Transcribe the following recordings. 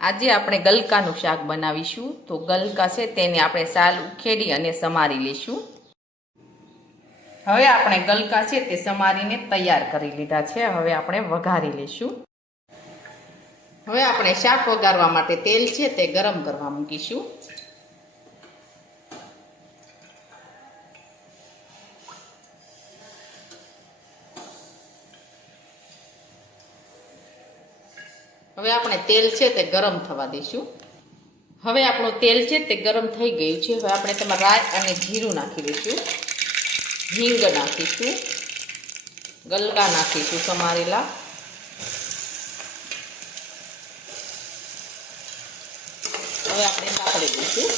આજે આપણે ગલકાનું શાક બનાવીશું. તો ગલકા છે તેને આપણે સાલ ઉખેડી અને સમારી લઈશું. હવે આપણે ગલકા છે તે સમારીને તૈયાર કરી લીધા છે. હવે આપણે વઘારી લઈશું. હવે આપણે શાક વઘારવા માટે તેલ છે તે ગરમ કરવા મૂકીશું. હવે આપણે તેલ છે તે ગરમ થવા દઈશું. હવે આપણું તેલ છે તે ગરમ થઈ ગયું છે. હવે આપણે તેમાં રાઈ અને જીરું નાખી દઈશું. હિંગ નાખીશું. ગલકા નાખીશું સમારેલા. હવે આપણે સાંકળી દઈશું.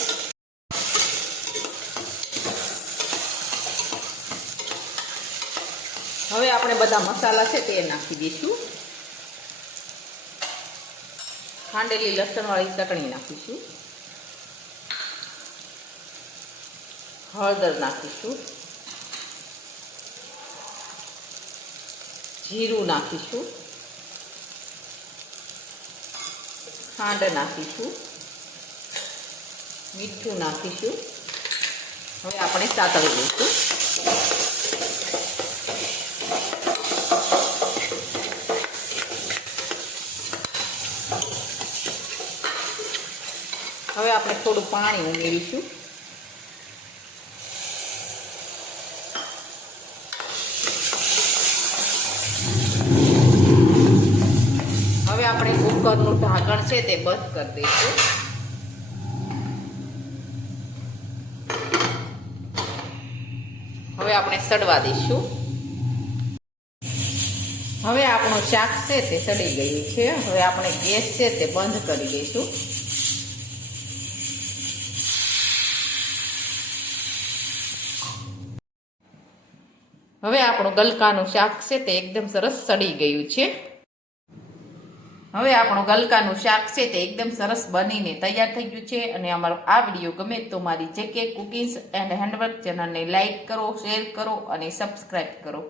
હવે આપણે બધા મસાલા છે તે નાખી દઈશું. ખાંડેલી લસણવાળી ચટણી નાખીશું. હળદર નાખીશું. જીરું નાખીશું. ખાંડ નાખીશું. મીઠું નાખીશું. હવે આપણે સાતળી લઈશું. હવે આપણે થોડું પાણી ઉમેરીશું. હવે આપણે કુકરનું ઢાંકણ છે તે બંધ કરી દઈશું. હવે આપણે સડવા દઈશું. હવે આપણું શાક છે તે સડી ગયું છે. હવે આપણે ગેસ છે તે બંધ કરી દઈશું. હવે આપણું ગલકાનું શાક છે તે એકદમ સરસ સડી ગયું છે. હવે આપણું ગલકાનું શાક છે તે એકદમ સરસ બનીને તૈયાર થઈ ગયું છે. અને અમારો આ વિડીયો ગમે તો મારી JK કુકિંગ્સ એન્ડ હેન્ડવર્ક ચેનલને લાઈક કરો, શેર કરો અને સબસ્ક્રાઈબ કરો.